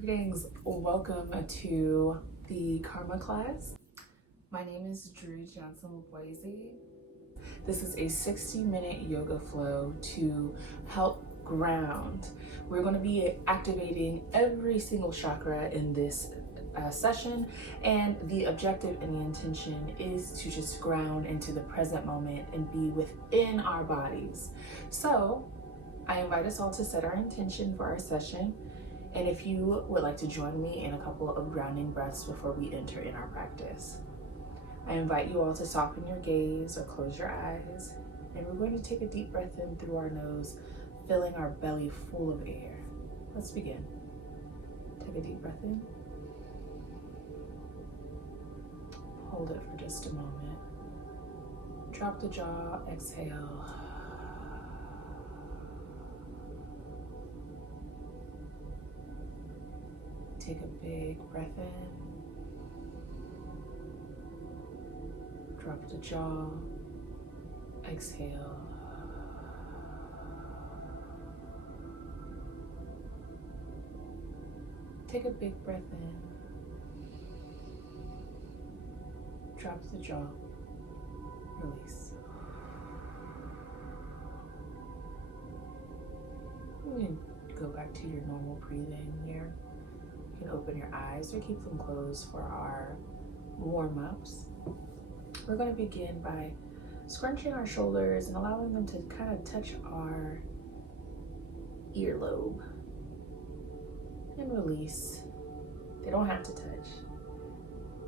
Greetings, welcome to the Karma class. My name is Drew Johnson Boise. This is a 60-minute yoga flow to help ground. We're going to be activating every single chakra in this session, and the objective and the intention is to just ground into the present moment and be within our bodies. So I invite us all to set our intention for our session. And if you would like to join me in a couple of grounding breaths before we enter in our practice, I invite you all to soften your gaze or close your eyes. And we're going to take a deep breath in through our nose, filling our belly full of air. Let's begin. Take a deep breath in. Hold it for just a moment. Drop the jaw, exhale. Take a big breath in. Drop the jaw. Exhale. Take a big breath in. Drop the jaw. Release. You can go back to your normal breathing here. You can open your eyes or keep them closed for our warm-ups. We're going to begin by scrunching our shoulders and allowing them to kind of touch our earlobe. And release. They don't have to touch.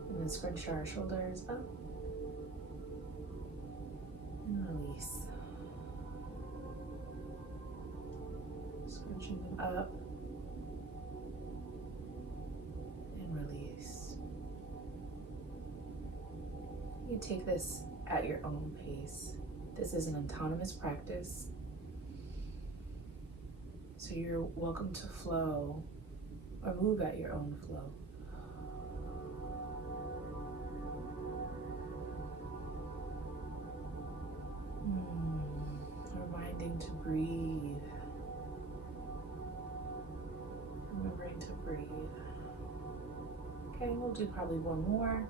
And then scrunch our shoulders up. And release. Scrunching them up. Release. You take this at your own pace. This is an autonomous practice, so you're welcome to flow or move at your own flow. Reminding to breathe. Remembering to breathe. Okay, we'll do probably one more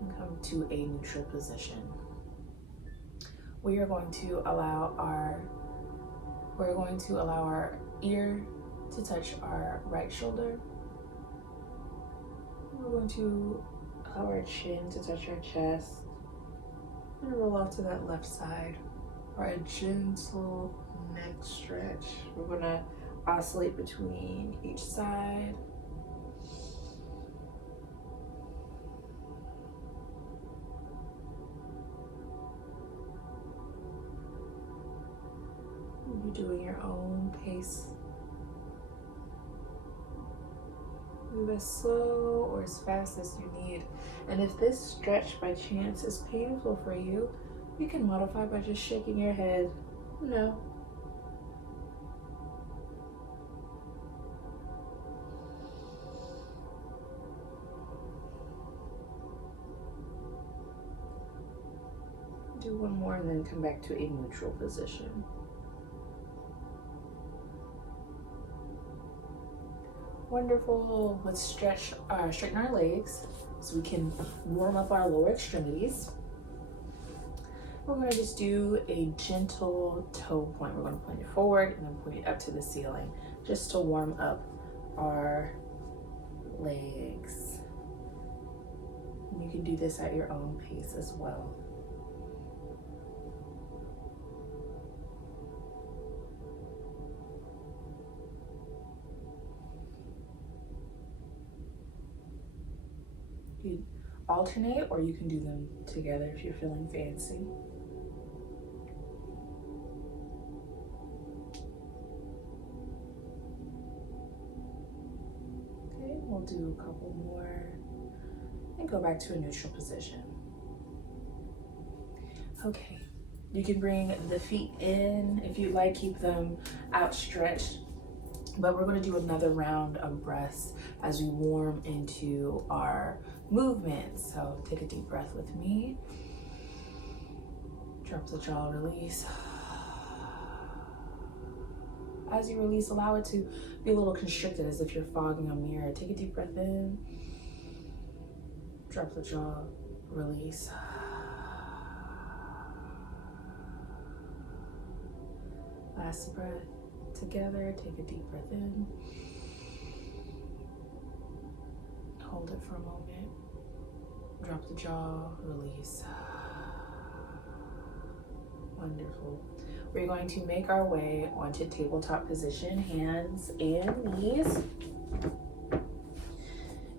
and come to a neutral position. We are going to allow our ear to touch our right shoulder. We're going to allow our chin to touch our chest and roll off to that left side for a gentle neck stretch. We're going to oscillate between each side. You're doing your own pace. Move as slow or as fast as you need. And if this stretch by chance is painful for you, you can modify by just shaking your head. No. Do one more and then come back to a neutral position. Wonderful. Let's straighten our legs so we can warm up our lower extremities. We're going to just do a gentle toe point. We're going to point it forward and then point it up to the ceiling just to warm up our legs. And you can do this at your own pace as well. You alternate, or you can do them together if you're feeling fancy. Okay, we'll do a couple more and go back to a neutral position. Okay, you can bring the feet in. If you like, keep them outstretched. But we're going to do another round of breaths as we warm into our movement. So take a deep breath with me. Drop the jaw, release. As you release, allow it to be a little constricted as if you're fogging a mirror. Take a deep breath in. Drop the jaw. Release. Last breath together. Take a deep breath in. Hold it for a moment. Drop the jaw. Release. Wonderful. We're going to make our way onto tabletop position, hands and knees.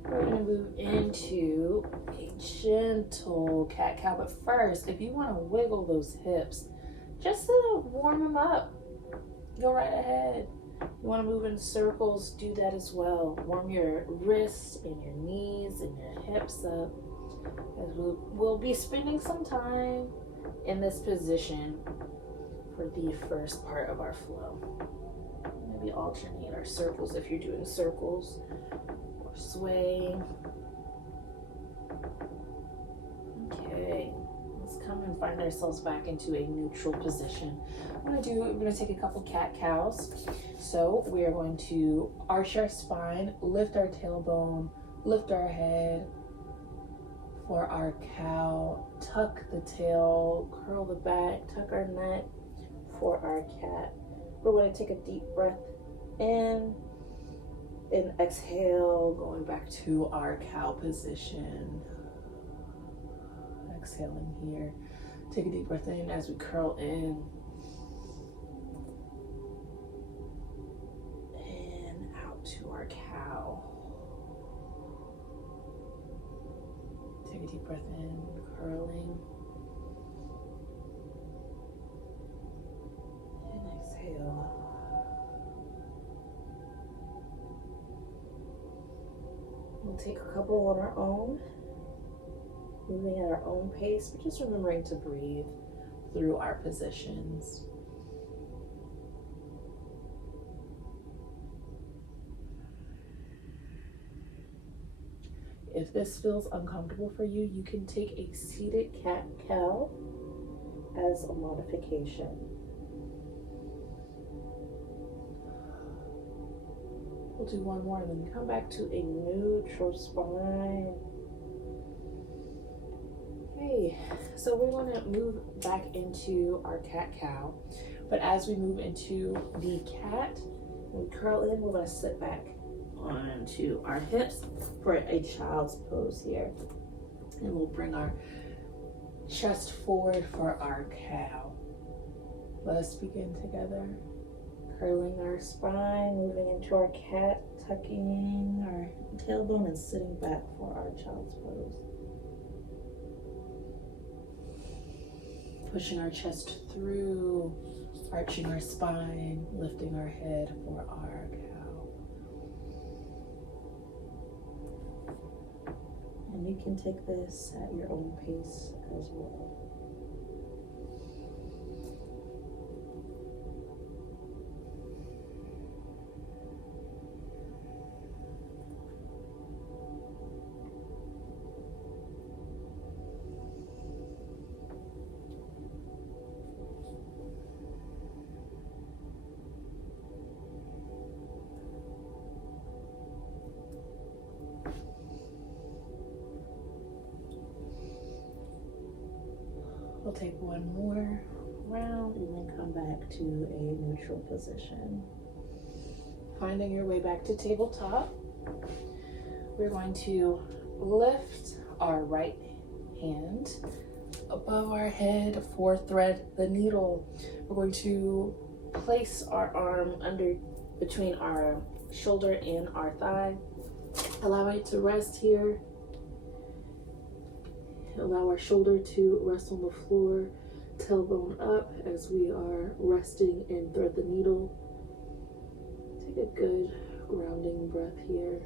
We're going to move into a gentle cat-cow, but first, if you want to wiggle those hips, just to warm them up, go right ahead. You want to move in circles, do that as well. Warm your wrists and your knees and your hips up, as we'll be spending some time in this position for the first part of our flow. Maybe alternate our circles if you're doing circles, or swaying. Okay, let's come and find ourselves back into a neutral position. We're gonna take a couple cat-cows. So we are going to arch our spine, lift our tailbone, lift our head. For our cow, tuck the tail, curl the back, tuck our neck. For our cat, we're going to take a deep breath in and exhale, going back to our cow position. Exhaling here. Take a deep breath in as we curl in and out to our cow. Take a deep breath in, curling. And exhale. We'll take a couple on our own, moving at our own pace, but just remembering to breathe through our positions. If this feels uncomfortable for you, you can take a seated cat-cow as a modification. We'll do one more and then come back to a neutral spine. Okay, so we're going to move back into our cat-cow. But as we move into the cat, we curl in, we're going to sit back onto our hips for a child's pose here. And we'll bring our chest forward for our cow. Let us begin together. Curling our spine, moving into our cat, tucking our tailbone and sitting back for our child's pose. Pushing our chest through, arching our spine, lifting our head for our cow. And you can take this at your own pace as well. We'll take one more round and then come back to a neutral position. Finding your way back to tabletop, we're going to lift our right hand above our head, thread the needle. We're going to place our arm between our shoulder and our thigh. Allow it to rest here. Allow our shoulder to rest on the floor, tailbone up as we are resting and thread the needle. Take a good grounding breath here.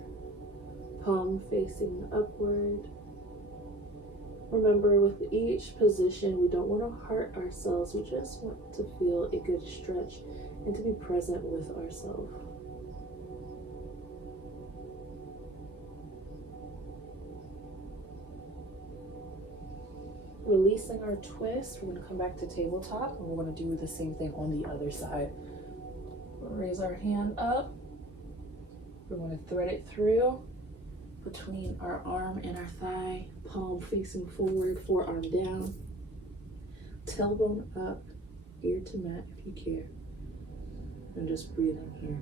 Palm facing upward. Remember, with each position, we don't want to hurt ourselves. We just want to feel a good stretch and to be present with ourselves. Releasing our twist, we're going to come back to tabletop and we're going to do the same thing on the other side. raise our hand up. We're going to thread it through between our arm and our thigh, palm facing forward, forearm down, tailbone up, ear to mat if you care. And just breathe in here.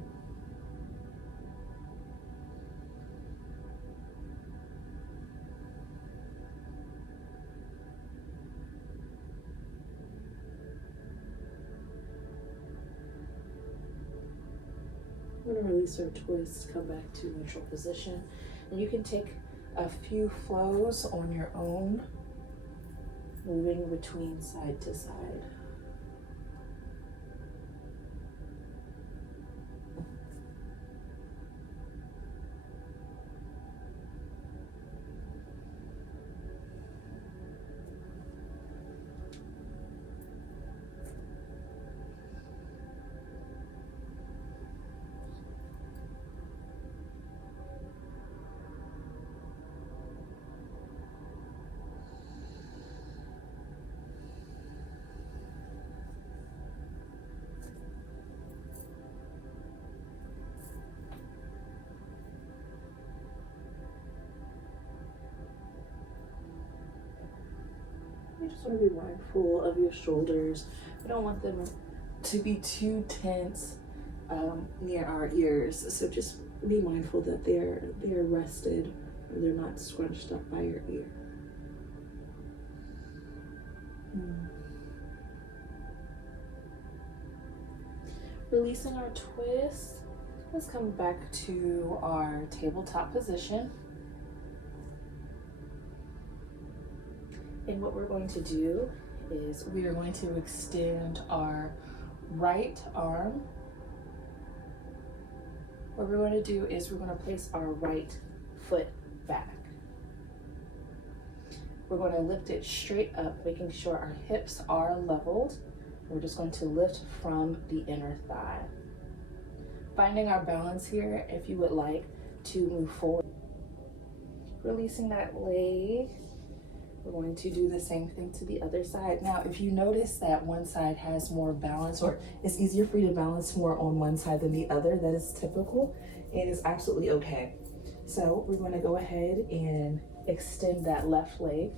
We're going to release our twist, come back to neutral position. And you can take a few flows on your own, moving between side to side. You just want to be mindful of your shoulders. We don't want them to be too tense near our ears. So just be mindful that they're rested or they're not scrunched up by your ear. Releasing our twist. Let's come back to our tabletop position. And what we're going to do is we are going to extend our right arm. What we're going to do is we're going to place our right foot back. We're going to lift it straight up, making sure our hips are leveled. We're just going to lift from the inner thigh. Finding our balance here, if you would like to move forward. Releasing that leg. We're going to do the same thing to the other side. Now, if you notice that one side has more balance, or it's easier for you to balance more on one side than the other, that is typical. It is absolutely okay. So we're going to go ahead and extend that left leg.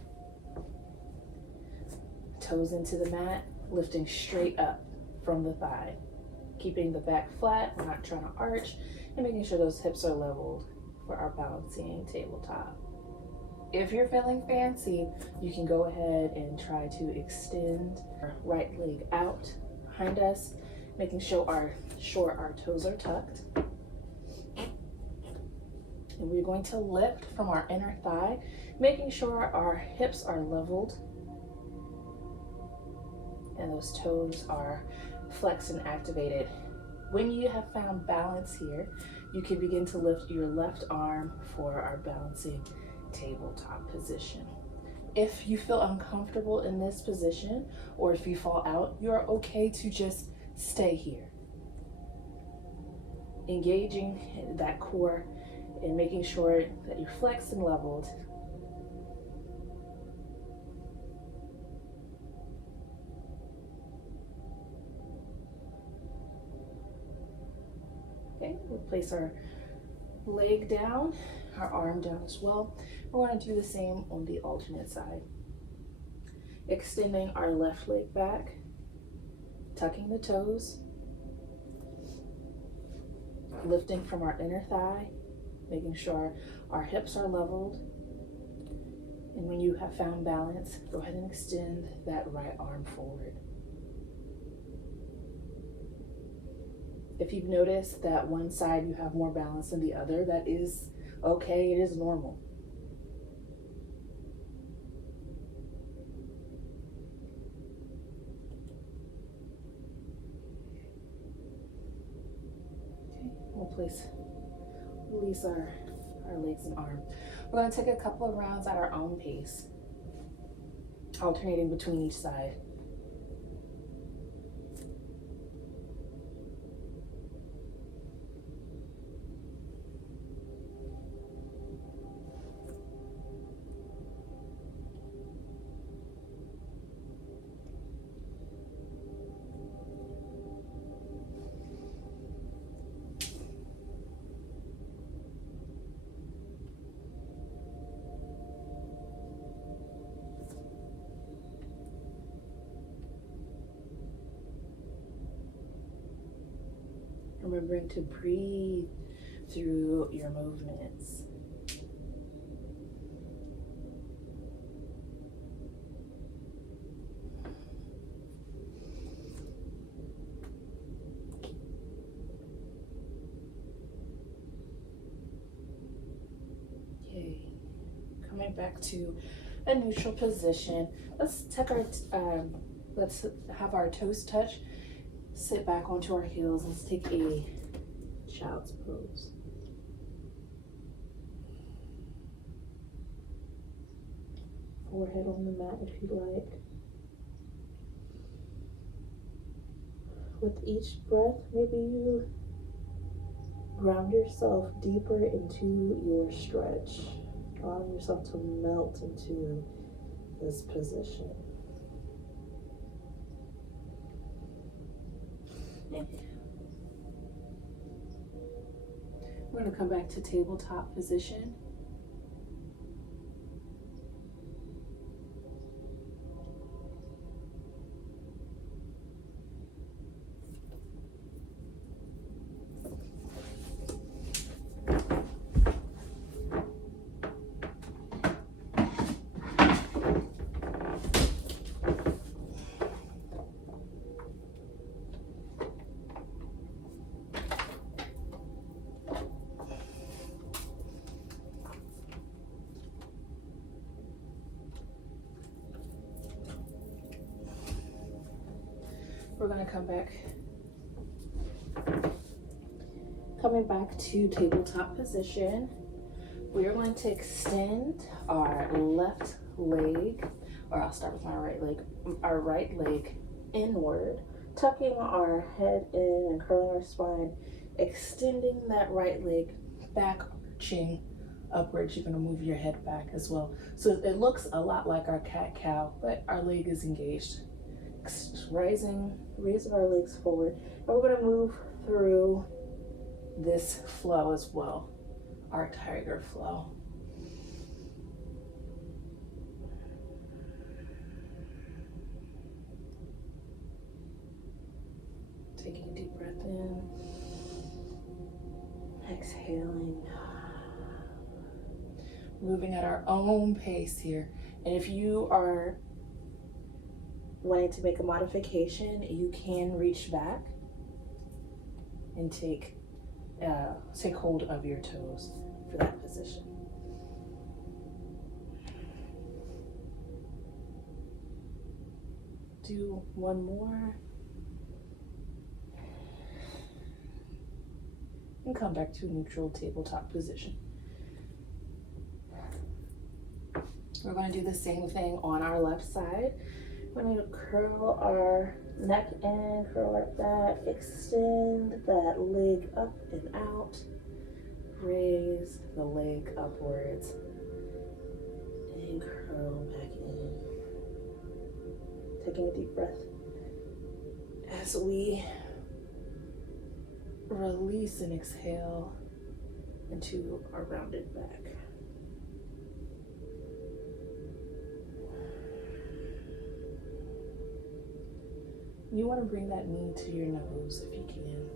Toes into the mat, lifting straight up from the thigh. Keeping the back flat, we're not trying to arch, and making sure those hips are leveled for our balancing tabletop. If you're feeling fancy, you can go ahead and try to extend our right leg out behind us, making sure our toes are tucked. And we're going to lift from our inner thigh, making sure our hips are leveled and those toes are flexed and activated. When you have found balance here, you can begin to lift your left arm for our balancing tabletop position. If you feel uncomfortable in this position, or if you fall out, you're okay to just stay here. Engaging that core and making sure that you're flexed and leveled. Okay, we'll place our leg down, our arm down as well. We're going to do the same on the alternate side. Extending our left leg back, tucking the toes, lifting from our inner thigh, making sure our hips are leveled. And when you have found balance, go ahead and extend that right arm forward. If you've noticed that one side you have more balance than the other, that is okay, it is normal. Okay, we'll release our legs and arm. We're going to take a couple of rounds at our own pace, alternating between each side. remembering to breathe through your movements. Okay, coming back to a neutral position. Let's have our toes touch. Sit back onto our heels. Let's take a child's pose. Forehead on the mat if you like. With each breath, maybe you ground yourself deeper into your stretch, allowing yourself to melt into this position. We're going to come back to tabletop position. We're going to coming back to tabletop position. We are going to extend our left leg, or I'll start with our right leg inward, tucking our head in and curling our spine, extending that right leg back, arching upwards. You're going to move your head back as well. So it looks a lot like our cat-cow, but our leg is engaged. Raising our legs forward, and we're going to move through this flow as well, our tiger flow. Taking a deep breath in, exhaling, moving at our own pace here. And if you are wanting to make a modification, you can reach back and take hold of your toes for that position. Do one more. And come back to a neutral tabletop position. We're going to do the same thing on our left side. We're going to curl our neck in, curl our back, extend that leg up and out, raise the leg upwards, and curl back in. Taking a deep breath as we release and exhale into our rounded back. You want to bring that knee to your nose if you can.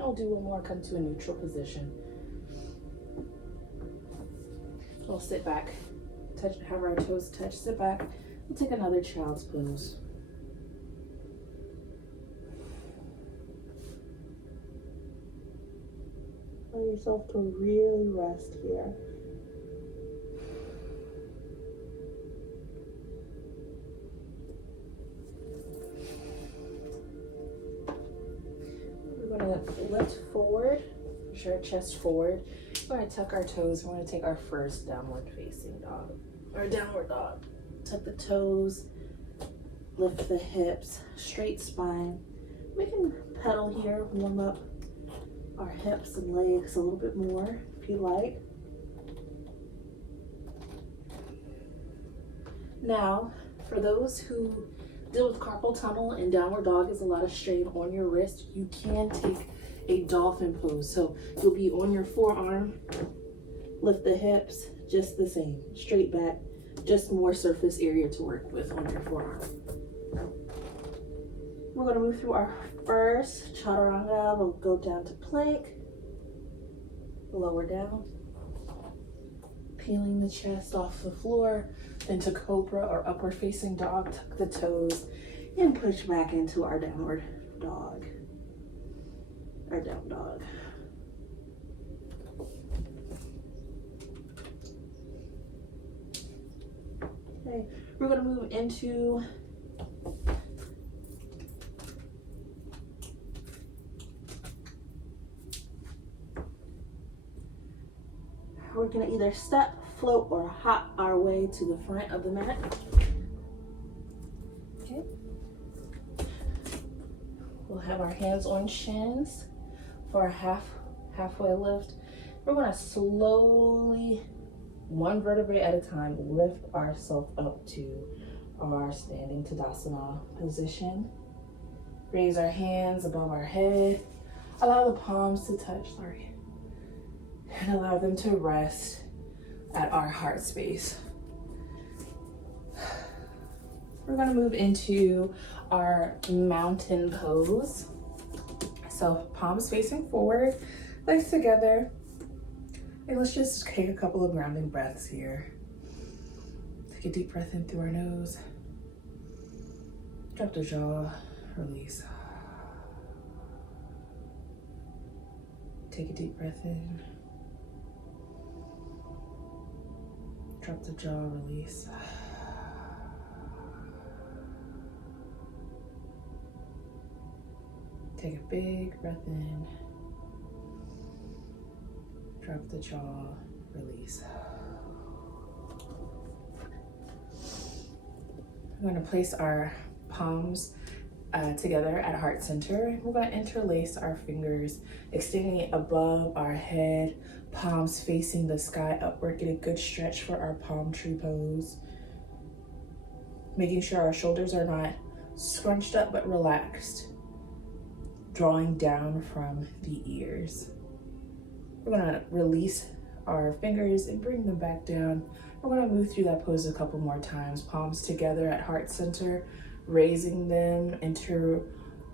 I'll do one more, come to a neutral position. We'll sit back, have our toes touch, sit back. We'll take another child's pose. Allow yourself to really rest here. We're going to lift forward, push our chest forward. We're going to tuck our toes. We're going to take our first downward facing dog, or downward dog. Tuck the toes, lift the hips, straight spine. We can pedal here, warm up our hips and legs a little bit more if you like. Now, for those who deal with carpal tunnel and downward dog is a lot of strain on your wrist, you can take a dolphin pose. So you'll be on your forearm Lift the hips just the same, straight back, just more surface area to work with on your forearm. We're going to move through our first chaturanga. We'll go down to plank, lower down, peeling the chest off the floor, into cobra or upward facing dog. Tuck the toes and push back into our downward dog, our down dog. Okay, we're going to move into we're going to either step, float, or hop our way to the front of the mat. Okay. We'll have our hands on shins for a halfway lift. We're going to slowly, one vertebrae at a time, lift ourselves up to our standing Tadasana position. Raise our hands above our head. Allow the palms to touch, and allow them to rest at our heart space. We're going to move into our mountain pose. So palms facing forward, legs together. And let's just take a couple of grounding breaths here. Take a deep breath in through our nose. Drop the jaw, release. Take a deep breath in. Drop the jaw, release. Take a big breath in. Drop the jaw, release. We're going to place our palms together at heart center. We're going to interlace our fingers, extending it above our head, palms facing the sky upward. Get a good stretch for our palm tree pose. Making sure our shoulders are not scrunched up but relaxed. Drawing down from the ears. We're going to release our fingers and bring them back down. We're going to move through that pose a couple more times. Palms together at heart center, raising them,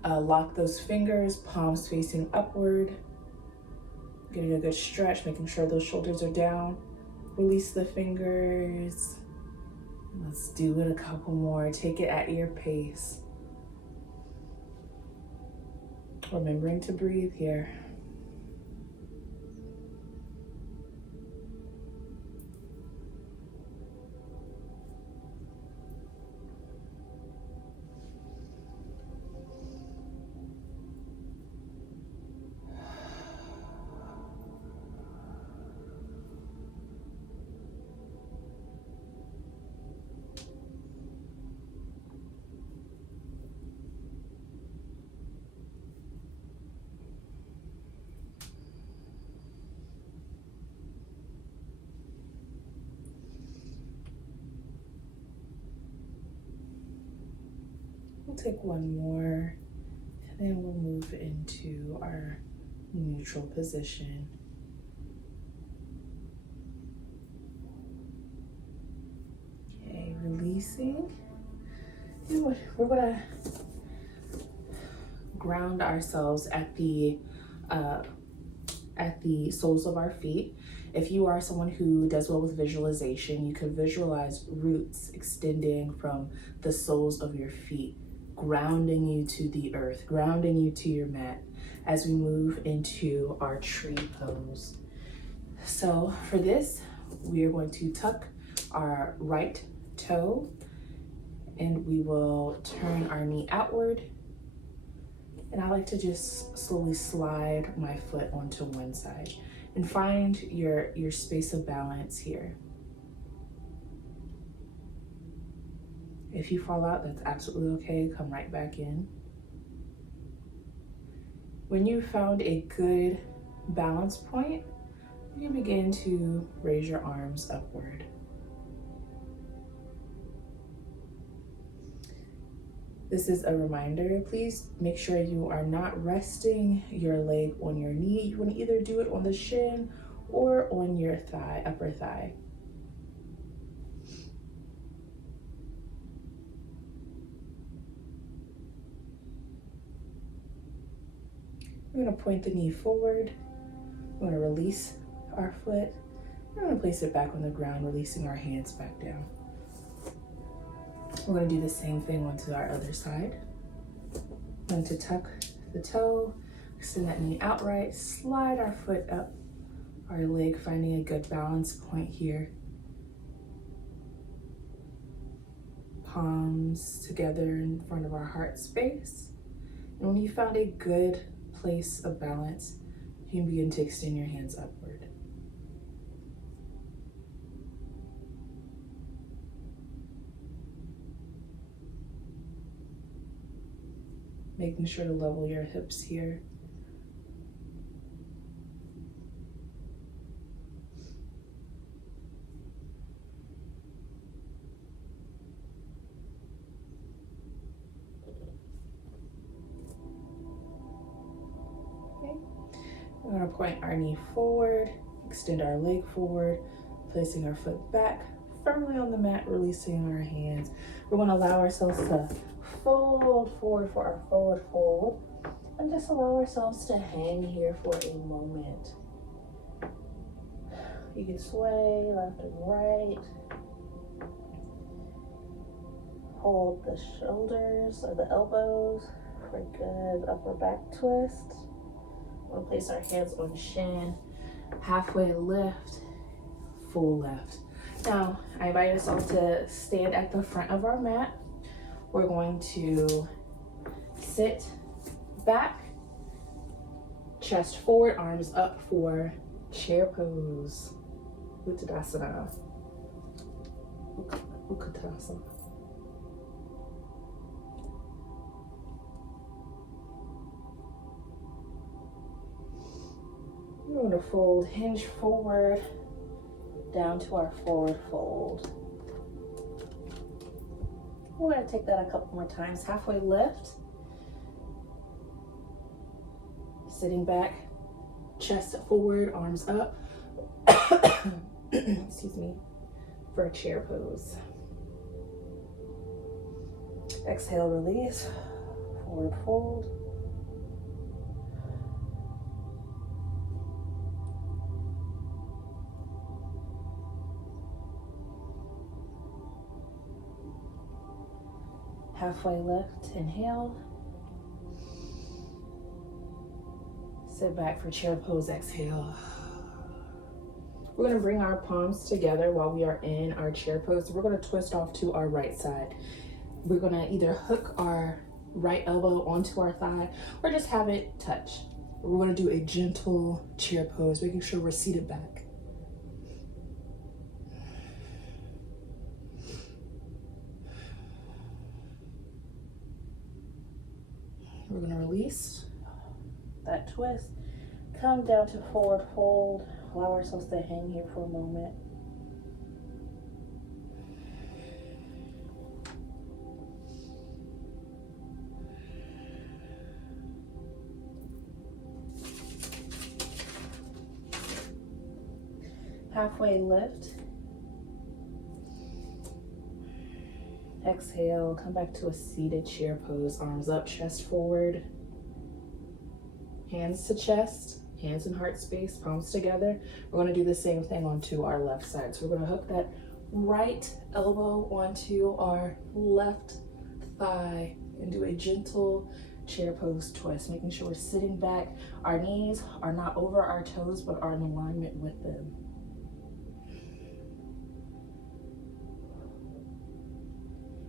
lock those fingers, palms facing upward. Getting a good stretch, making sure those shoulders are down. Release the fingers. Let's do it a couple more. Take it at your pace. Remembering to breathe here. We'll take one more, and then we'll move into our neutral position. Okay, releasing. And we're gonna ground ourselves at the soles of our feet. If you are someone who does well with visualization, you can visualize roots extending from the soles of your feet, grounding you to the earth, grounding you to your mat as we move into our tree pose. So for this, we are going to tuck our right toe and we will turn our knee outward. And I like to just slowly slide my foot onto one side and find your space of balance here. If you fall out, that's absolutely okay. Come right back in. When you found a good balance point, you begin to raise your arms upward. This is a reminder, please make sure you are not resting your leg on your knee. You want to either do it on the shin or on your thigh, upper thigh. We're going to point the knee forward. We're going to release our foot. We're going to place it back on the ground, releasing our hands back down. We're going to do the same thing onto our other side. We're going to tuck the toe, extend that knee outright, slide our foot up our leg, finding a good balance point here. Palms together in front of our heart space. And when you found a good place of balance, you can begin to extend your hands upward. Making sure to level your hips here. We're going to point our knee forward, extend our leg forward, placing our foot back firmly on the mat, releasing our hands. We're going to allow ourselves to fold forward for our forward fold, and just allow ourselves to hang here for a moment. You can sway left and right. Hold the shoulders or the elbows for a good upper back twist. We'll place our hands on shin, halfway lift, full lift. Now, I invite us all to stand at the front of our mat. We're going to sit back, chest forward, arms up for chair pose. Uttanasana. Uttanasana. We're going to fold, hinge forward, down to our forward fold. We're going to take that a couple more times. Halfway lift. Sitting back, chest forward, arms up. Excuse me, for a chair pose. Exhale, release, forward fold. Halfway lift, inhale. Sit back for chair pose, exhale. We're going to bring our palms together while we are in our chair pose. We're going to twist off to our right side. We're going to either hook our right elbow onto our thigh or just have it touch. We're going to do a gentle chair pose, making sure we're seated back. We're going to release that twist, come down to forward fold, allow ourselves to hang here for a moment. Halfway lift. Exhale, come back to a seated chair pose, arms up, chest forward. Hands to chest, hands in heart space, palms together. We're going to do the same thing onto our left side. So we're going to hook that right elbow onto our left thigh and do a gentle chair pose twist, making sure we're sitting back. Our knees are not over our toes, but are in alignment with them.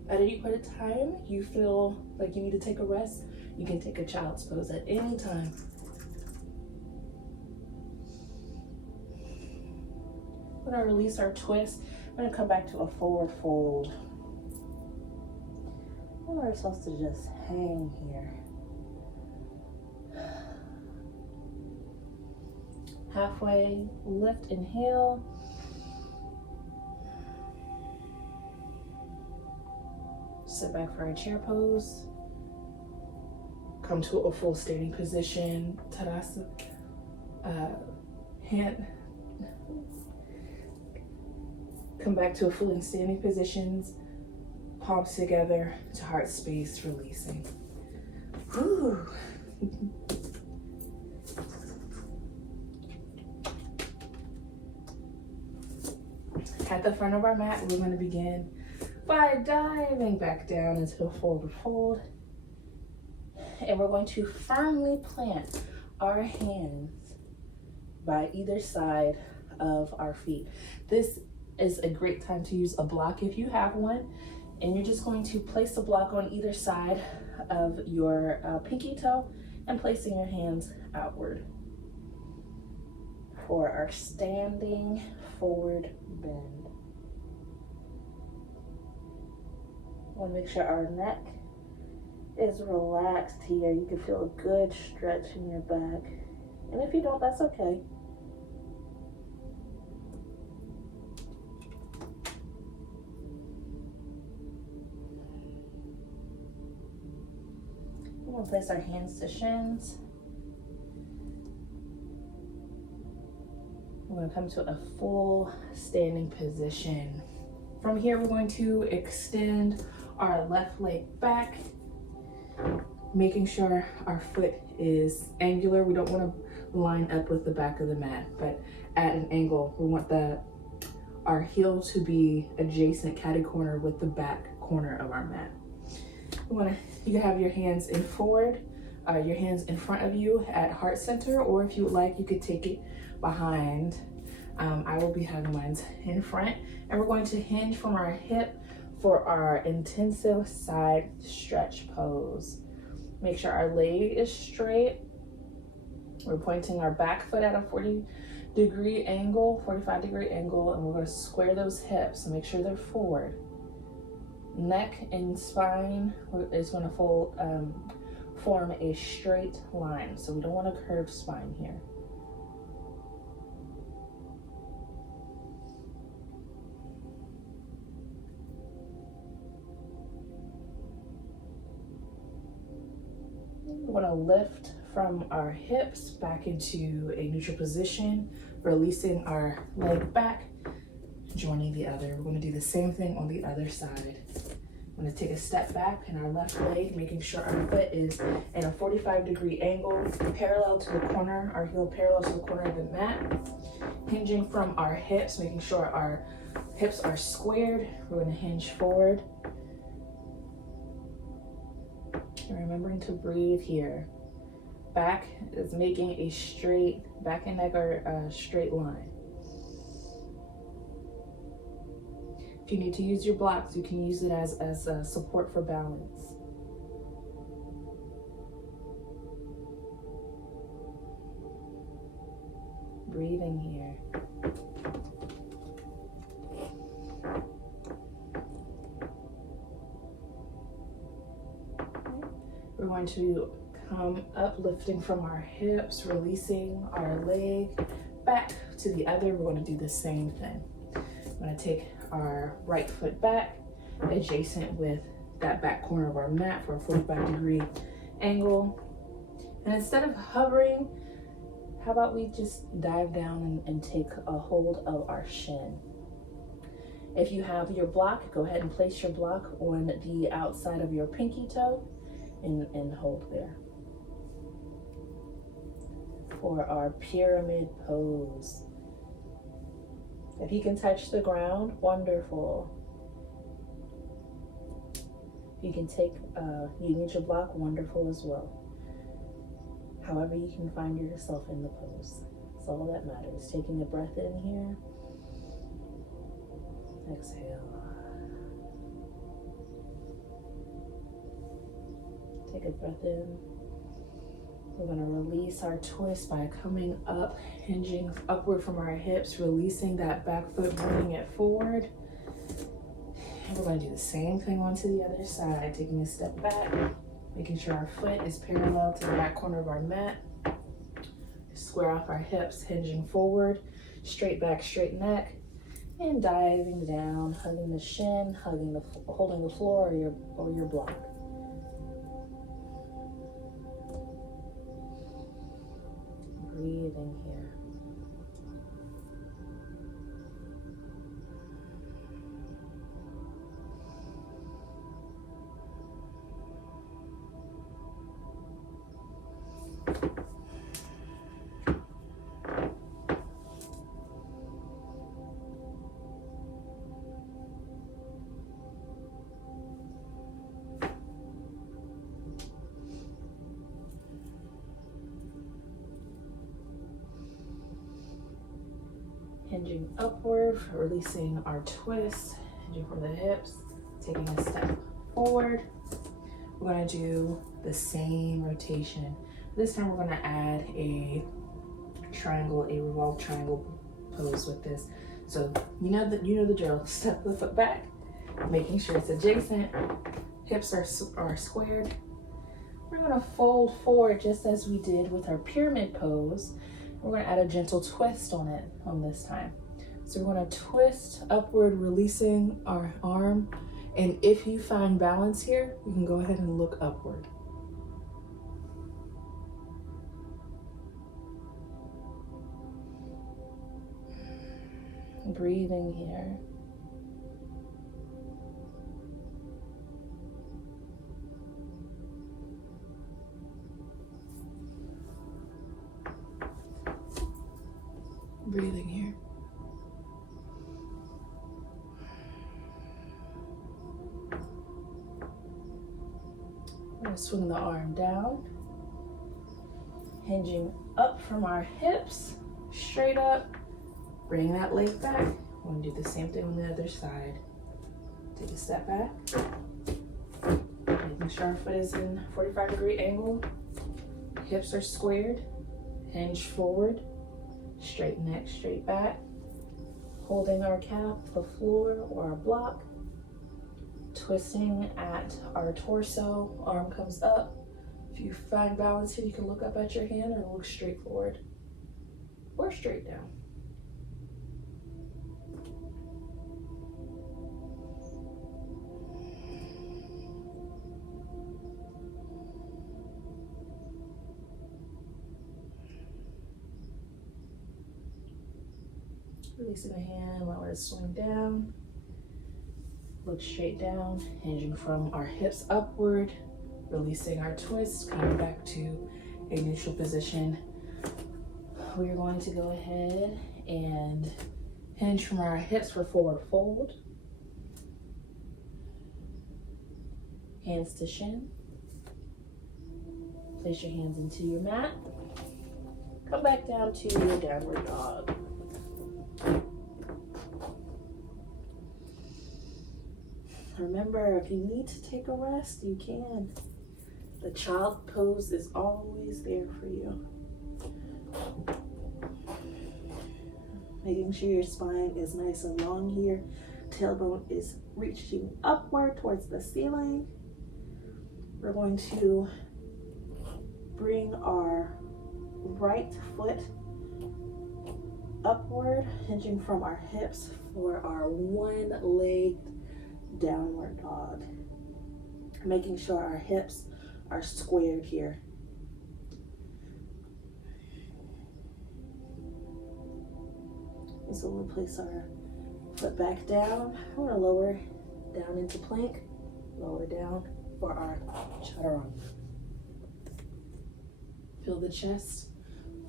At any point in time, you feel like you need to take a rest, you can take a child's pose at any time. We're going to release our twist. We're going to come back to a forward fold. Allow ourselves to just hang here. Halfway lift, inhale. Sit back for a chair pose. Come to a full standing position. Tadasana. Come back to a fully standing positions, palms together to heart space, releasing. Whew. At the front of our mat, we're going to begin by diving back down into a forward fold. And we're going to firmly plant our hands by either side of our feet. This is a great time to use a block if you have one. And you're just going to place the block on either side of your pinky toe and placing your hands outward for our standing forward bend. I want to make sure our neck is relaxed here. You can feel a good stretch in your back. And if you don't, that's okay. We're going to place our hands to shins. We're going to come to a full standing position. From here, we're going to extend our left leg back, making sure our foot is angular. We don't want to line up with the back of the mat, but at an angle. We want our heel to be adjacent catty corner with the back corner of our mat. You can have your hands in forward, your hands in front of you at heart center, or if you would like, you could take it behind. I will be having mine in front, and we're going to hinge from our hip for our intensive side stretch pose. Make sure our leg is straight. We're pointing our back foot at a 45-degree angle, and we're going to square those hips and make sure they're forward. Neck and spine is going to form a straight line, so we don't want a curved spine here. We're going to lift from our hips back into a neutral position, releasing our leg back, joining the other. We're going to do the same thing on the other side. I'm going to take a step back in our left leg, making sure our foot is in a 45-degree angle, parallel to the corner, our heel parallel to the corner of the mat. Hinging from our hips, making sure our hips are squared. We're going to hinge forward. And remembering to breathe here. Back is making a straight, back and neck are a straight line. If you need to use your blocks, you can use it as a support for balance. Breathing here. We're going to come up, lifting from our hips, releasing our leg back to the other. We're going to do the same thing. I'm going to take our right foot back, adjacent with that back corner of our mat for a 45-degree angle. And instead of hovering, how about we just dive down and take a hold of our shin. If you have your block, go ahead and place your block on the outside of your pinky toe and hold there. For our pyramid pose. If you can touch the ground, wonderful. If you can you need your block, wonderful as well. However you can find yourself in the pose. That's all that matters. Taking a breath in here. Exhale. Take a breath in. We're going to release our twist by coming up, hinging upward from our hips, releasing that back foot, bringing it forward. And we're going to do the same thing onto the other side, taking a step back, making sure our foot is parallel to the back corner of our mat. Square off our hips, hinging forward, straight back, straight neck, and diving down, hugging the shin, holding the floor or your block. Breathing here. Hinging upward, releasing our twist, hinging from the hips, taking a step forward. We're gonna do the same rotation. This time we're gonna add a triangle, a revolved triangle pose with this. So you know the drill. Step the foot back, making sure it's adjacent. Hips are squared. We're gonna fold forward just as we did with our pyramid pose. We're gonna add a gentle twist on it on this time. So we're gonna twist upward, releasing our arm. And if you find balance here, you can go ahead and look upward. Breathing here. Breathing here. We're going to swing the arm down, hinging up from our hips, straight up, bring that leg back. We're going to do the same thing on the other side. Take a step back, making sure our foot is in 45-degree angle, hips are squared, hinge forward, straight neck, straight back, holding our calf, the floor or our block, twisting at our torso, arm comes up. If you find balance here, you can look up at your hand or look straight forward or straight down. Releasing the hand, allow it to swing down. Look straight down, hinging from our hips upward, releasing our twist, coming back to a neutral position. We're going to go ahead and hinge from our hips for forward fold. Hands to shin. Place your hands into your mat. Come back down to your downward dog. Remember, if you need to take a rest, you can. The child pose is always there for you. Making sure your spine is nice and long here. Tailbone is reaching upward towards the ceiling. We're going to bring our right foot upward, hinging from our hips for our one-legged downward dog. Making sure our hips are squared here. So we'll place our foot back down. We're gonna lower down into plank, lower down for our chaturanga. Feel the chest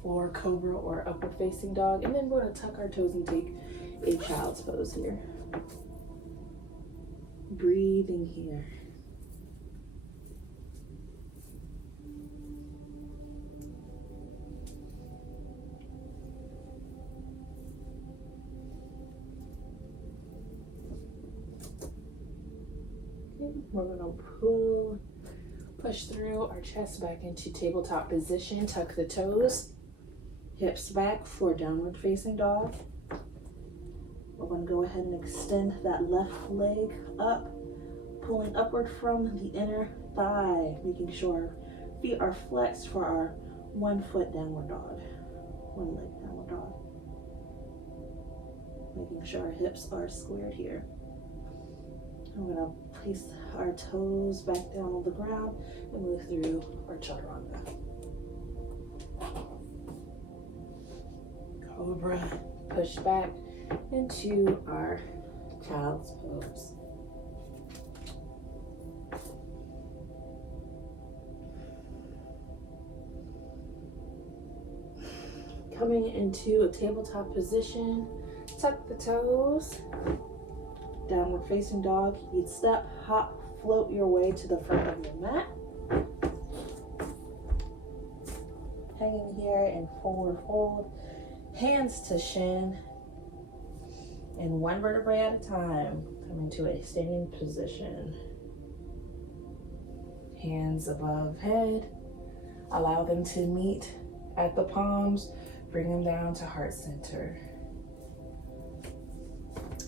for cobra or upward facing dog, and then we're gonna tuck our toes and take a child's pose here. Breathing here. Okay, we're gonna push through our chest back into tabletop position. Tuck the toes, hips back for downward facing dog. We're going to go ahead and extend that left leg up, pulling upward from the inner thigh, making sure feet are flexed for our 1 foot downward dog, 1 leg downward dog. Making sure our hips are squared here. I'm going to place our toes back down on the ground and move through our chaturanga. Cobra, push back into our child's pose. coming into a tabletop position. Tuck the toes. Downward facing dog. You'd step, hop, float your way to the front of your mat. Hanging here in forward fold. Hands to shin. And one vertebrae at a time. Coming to a standing position. Hands above head. Allow them to meet at the palms. Bring them down to heart center.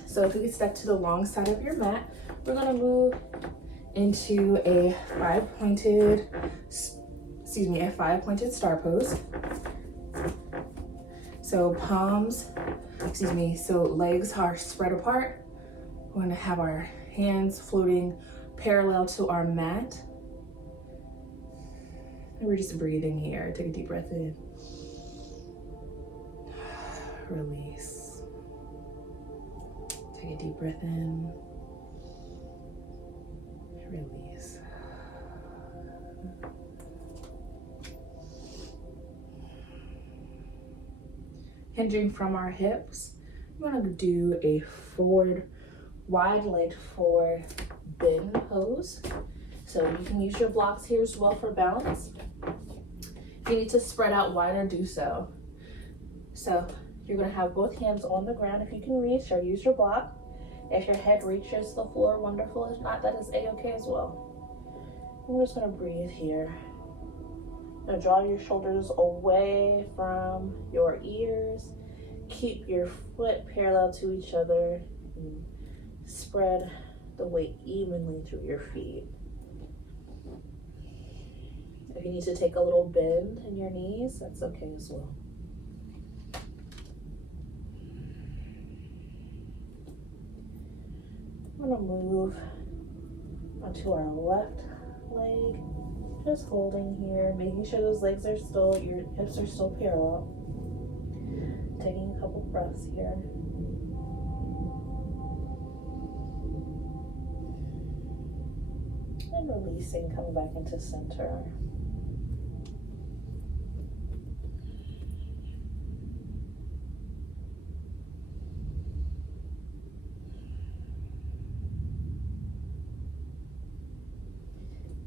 So if you could step to the long side of your mat, we're gonna move into a five-pointed star pose. So legs are spread apart. We're gonna have our hands floating parallel to our mat. And we're just breathing here. Take a deep breath in. Release. Take a deep breath in. Release. Hinging from our hips, we're going to do a forward, wide-legged forward bend pose. So you can use your blocks here as well for balance. If you need to spread out wider, do so. So you're going to have both hands on the ground if you can reach, or use your block. If your head reaches the floor, wonderful. If not, that is a-okay as well. And we're just going to breathe here. Now draw your shoulders away from your ears. Keep your foot parallel to each other. And spread the weight evenly through your feet. If you need to take a little bend in your knees, that's okay as well. I'm gonna move onto our left leg, just holding here, making sure those legs are still, your hips are still parallel. Taking a couple breaths here. And releasing, coming back into center.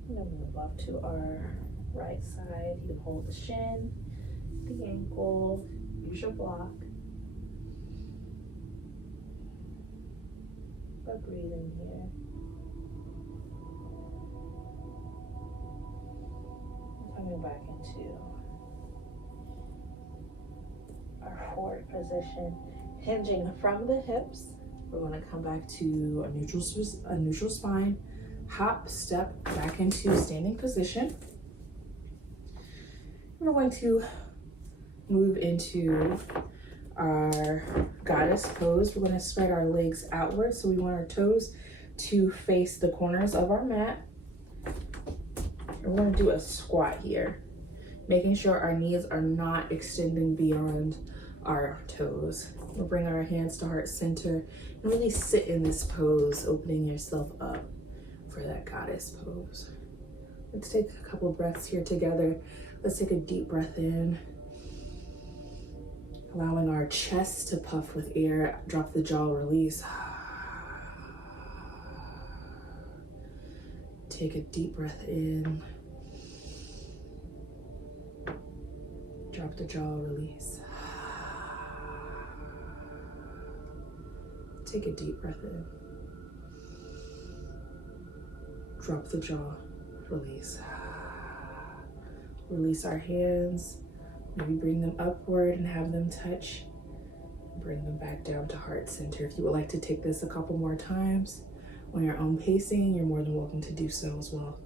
And then move off to our right side. You can hold the shin, the ankle, use your block. But breathe in here. Coming back into our forward position, hinging from the hips. We're going to come back to a neutral spine. Hop, step back into standing position. We're going to move into our goddess pose. We're going to spread our legs outward, so we want our toes to face the corners of our mat. We're going to do a squat here, making sure our knees are not extending beyond our toes. We'll bring our hands to heart center and really sit in this pose, opening yourself up for that goddess pose. Let's take a couple breaths here together. Let's take a deep breath in, allowing our chest to puff with air. Drop the jaw, release. Take a deep breath in. Drop the jaw, release. Take a deep breath in. Drop the jaw, release. Release our hands. Maybe bring them upward and have them touch. Bring them back down to heart center. If you would like to take this a couple more times on your own pacing, you're more than welcome to do so as well.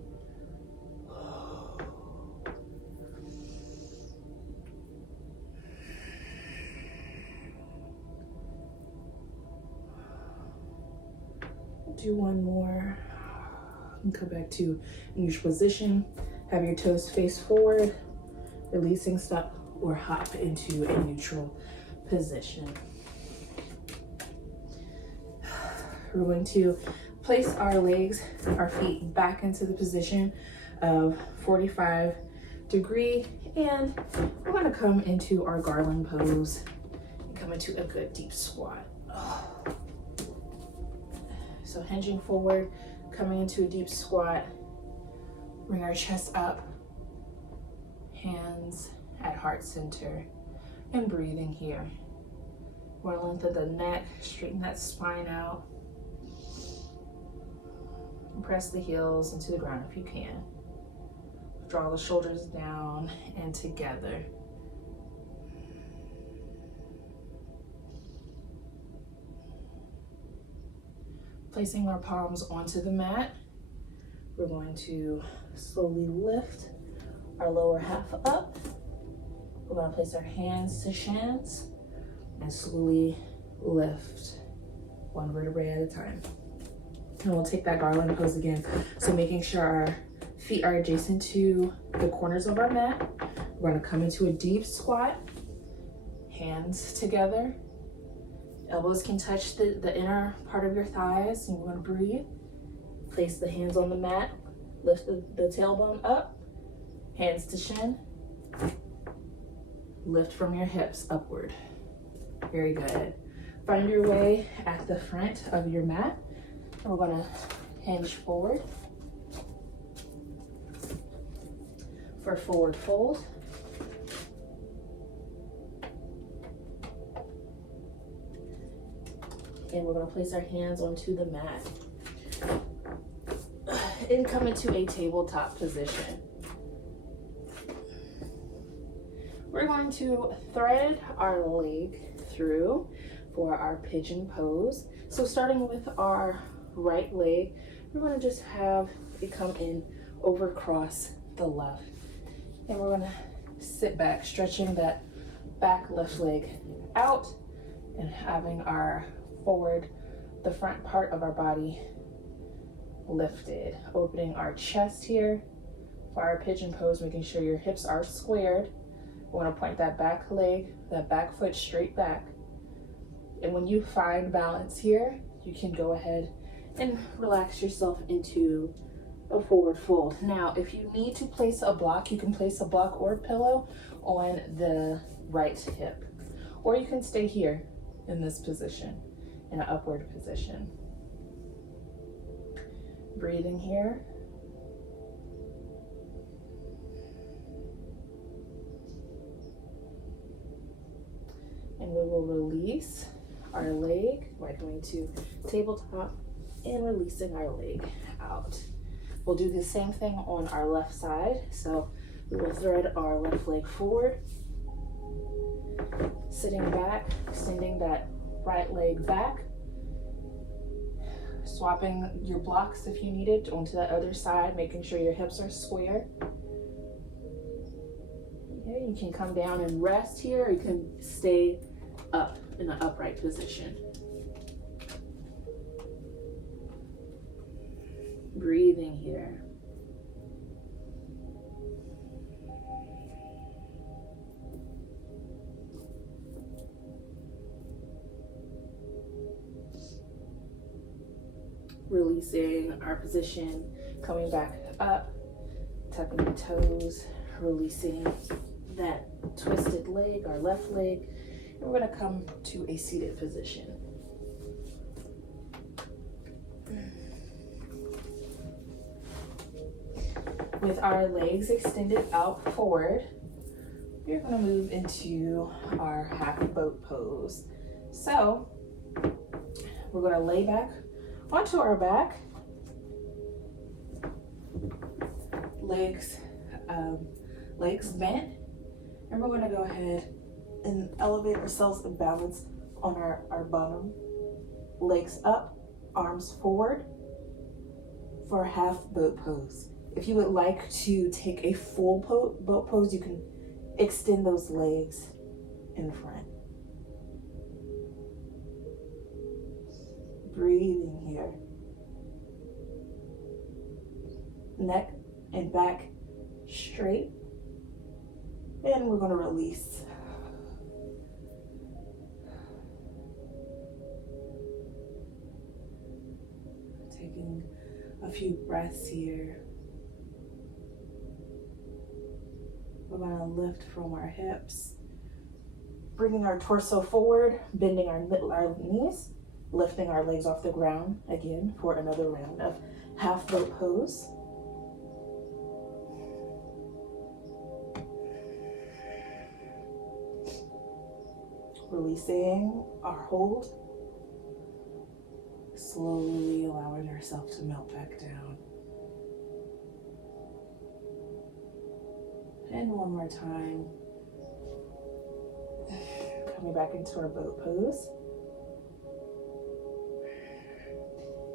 Do one more and come back to neutral position. Have your toes face forward, releasing, step or hop into a neutral position. We're going to place our legs, our feet back into the position of 45 degree, and we're gonna come into our garland pose and come into a good deep squat. So hinging forward, coming into a deep squat, bring our chest up, hands at heart center, and breathing here. We're gonna lengthen the neck, straighten that spine out, and press the heels into the ground if you can. Draw the shoulders down and together. Placing our palms onto the mat, we're going to slowly lift our lower half up. We're going to place our hands to shins and slowly lift one vertebrae at a time. And we'll take that garland pose again. So making sure our feet are adjacent to the corners of our mat. We're going to come into a deep squat, hands together. Elbows can touch the inner part of your thighs, and we're going to breathe. Place the hands on the mat, lift the tailbone up, hands to shin. Lift from your hips upward. Very good. Find your way at the front of your mat. And we're going to hinge forward for forward fold. And we're going to place our hands onto the mat and come into a tabletop position. We're going to thread our leg through for our pigeon pose. So starting with our right leg, we're going to just have it come in over across the left. And we're going to sit back, stretching that back left leg out and having our forward, the front part of our body lifted, opening our chest here for our pigeon pose, making sure your hips are squared. We want to point that back leg, that back foot straight back. And when you find balance here, you can go ahead and relax yourself into a forward fold. Now, if you need to place a block, you can place a block or a pillow on the right hip, or you can stay here in this position, in an upward position. Breathing here. And we will release our leg by coming to tabletop and releasing our leg out. We'll do the same thing on our left side. So we will thread our left leg forward, sitting back, extending that right leg back, swapping your blocks if you need it onto the other side, making sure your hips are square. Okay, you can come down and rest here, or you can stay up in an upright position. Breathing here. Releasing our position, coming back up, tucking the toes, releasing that twisted leg, our left leg, and we're going to come to a seated position. With our legs extended out forward, we're going to move into our half boat pose. So we're going to lay back onto our back, legs bent, and we're going to go ahead and elevate ourselves and balance on our bottom. Legs up, arms forward for half boat pose. If you would like to take a full boat pose, you can extend those legs in front. Breathing here. Neck and back straight. And we're going to release. Taking a few breaths here. We're gonna lift from our hips, bringing our torso forward, bending our knees, lifting our legs off the ground again for another round of half boat pose. Releasing our hold, slowly allowing ourselves to melt back down. And one more time, coming back into our boat pose.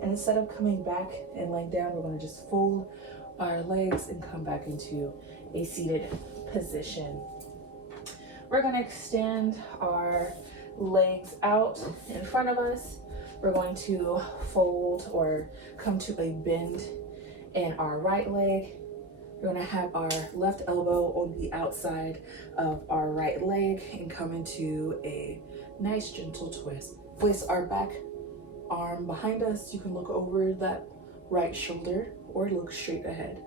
And instead of coming back and laying down, we're going to just fold our legs and come back into a seated position. We're going to extend our legs out in front of us. We're going to fold or come to a bend in our right leg. We're going to have our left elbow on the outside of our right leg and come into a nice gentle twist. Place our back arm behind us. You can look over that right shoulder or look straight ahead.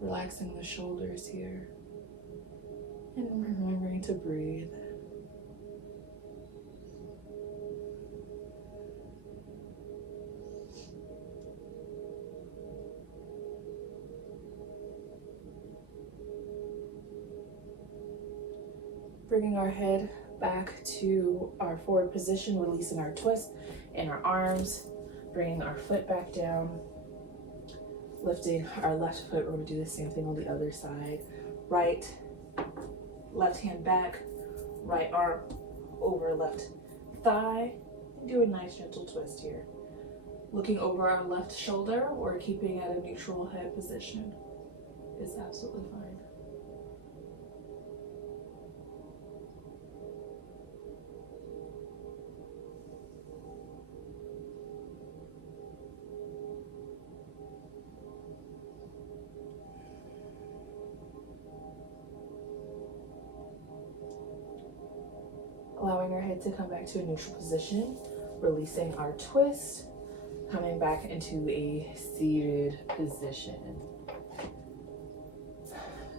Relaxing the shoulders here and remembering to breathe. Bringing our head back to our forward position, releasing our twist in our arms, bringing our foot back down, lifting our left foot. We're going to do the same thing on the other side. Left hand back, right arm over left thigh, and do a nice gentle twist here. Looking over our left shoulder or keeping at a neutral head position is absolutely fine. Allowing our head to come back to a neutral position, releasing our twist, coming back into a seated position.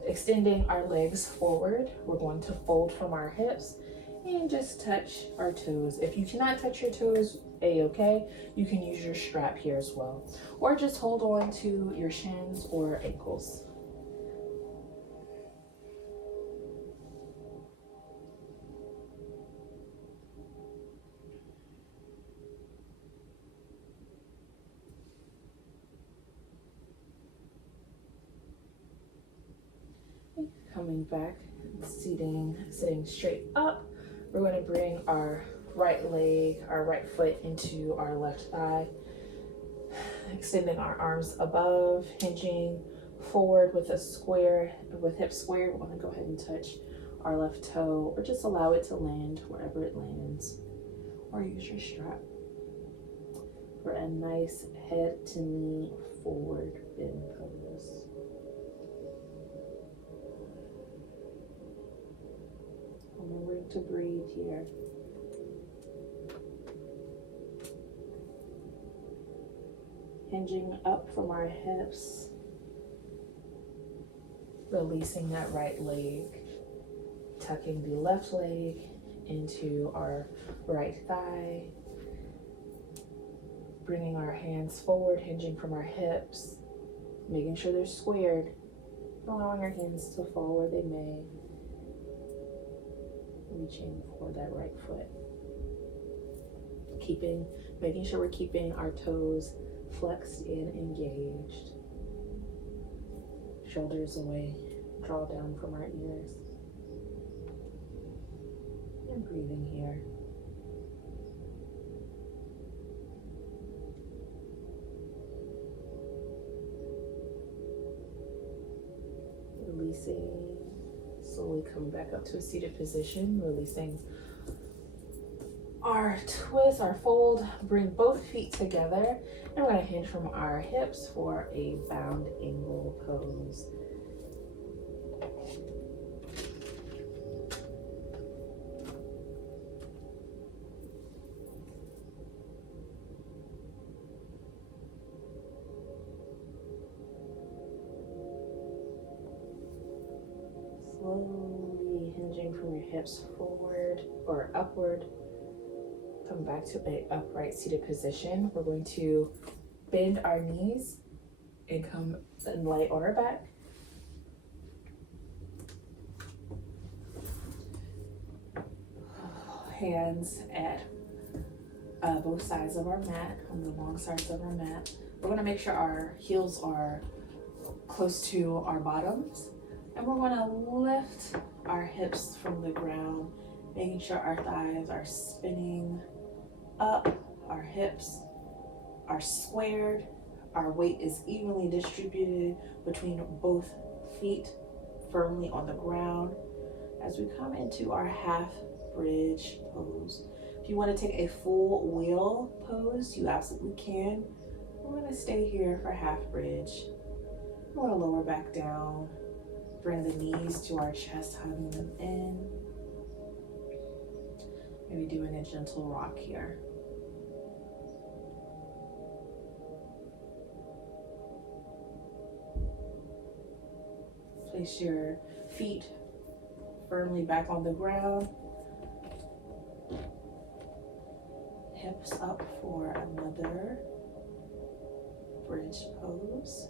Extending our legs forward, we're going to fold from our hips and just touch our toes. If you cannot touch your toes, a-okay, you can use your strap here as well. Or just hold on to your shins or ankles. Coming back, sitting straight up. We're going to bring our right leg, our right foot into our left thigh, extending our arms above, hinging forward with hips squared. We're going to go ahead and touch our left toe, or just allow it to land wherever it lands, or use your strap for a nice head to knee forward bend pose. Remembering to breathe here. Hinging up from our hips. Releasing that right leg. Tucking the left leg into our right thigh. Bringing our hands forward, hinging from our hips. Making sure they're squared. Allowing our hands to fall where they may. Reaching for that right foot. Making sure we're keeping our toes flexed and engaged. Shoulders away, draw down from our ears. And breathing here. Releasing. Slowly coming back up to a seated position, releasing our twist, our fold, bring both feet together, and we're going to hinge from our hips for a bound angle pose. extending from your hips forward or upward. Come back to an upright seated position. We're going to bend our knees and come in light order back. Hands at both sides of our mat, on the long sides of our mat. We're going to make sure our heels are close to our bottoms, and we're going to lift our hips from the ground, making sure our thighs are spinning up, our hips are squared, our weight is evenly distributed between both feet, firmly on the ground. As we come into our half bridge pose, if you want to take a full wheel pose, you absolutely can. We're going to stay here for half bridge. We're going to lower back down, bring the knees to our chest, hugging them in. Maybe doing a gentle rock here. Place your feet firmly back on the ground. Hips up for another bridge pose.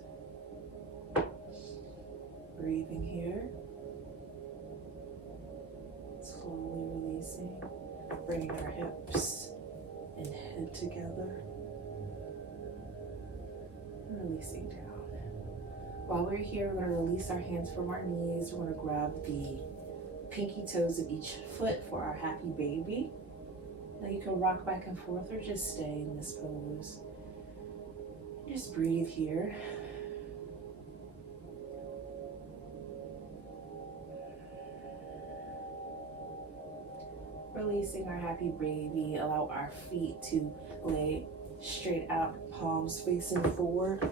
Breathing here. Slowly releasing. Bringing our hips and head together. Releasing down. While we're here, we're going to release our hands from our knees. We're going to grab the pinky toes of each foot for our happy baby. Now you can rock back and forth or just stay in this pose. Just breathe here. Releasing our happy baby, allow our feet to lay straight out, palms facing forward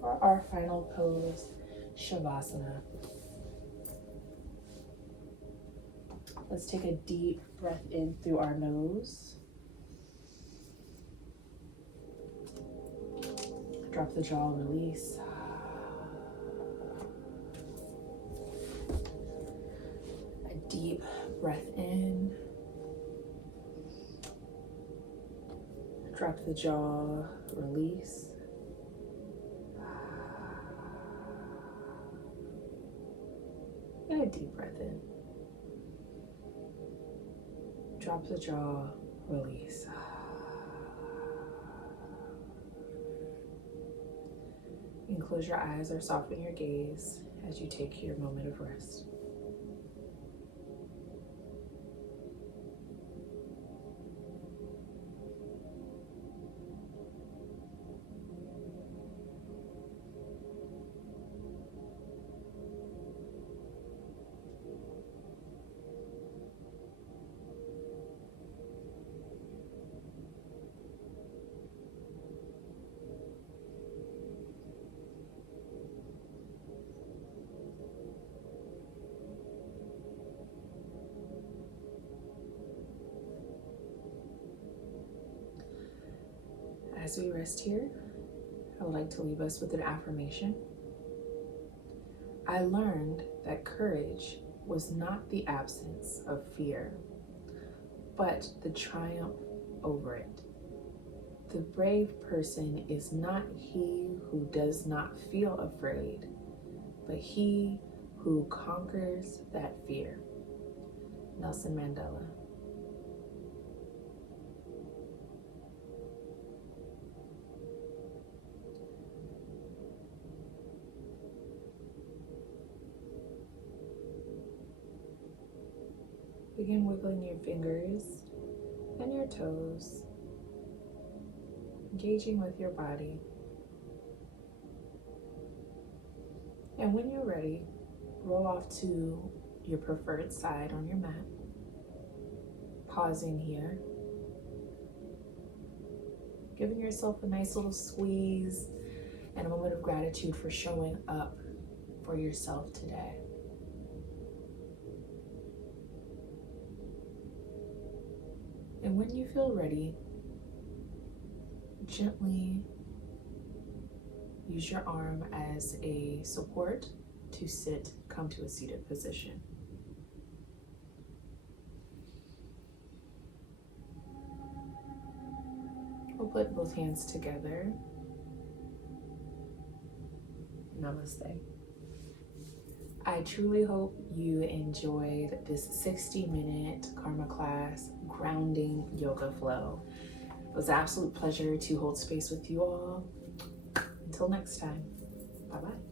for our final pose, Shavasana. Let's take a deep breath in through our nose. Drop the jaw, release. A deep breath in. Drop the jaw, release. And a deep breath in. Drop the jaw, release. You can close your eyes or soften your gaze as you take your moment of rest. As we rest here, I would like to leave us with an affirmation. I learned that courage was not the absence of fear, but the triumph over it. The brave person is not he who does not feel afraid, but he who conquers that fear. Nelson Mandela. Begin wiggling your fingers and your toes, engaging with your body. And when you're ready, roll off to your preferred side on your mat, pausing here, giving yourself a nice little squeeze and a moment of gratitude for showing up for yourself today. And when you feel ready, gently use your arm as a support to come to a seated position. put both hands together. Namaste. I truly hope you enjoyed this 60-minute karma class grounding yoga flow. It was an absolute pleasure to hold space with you all. Until next time, bye-bye.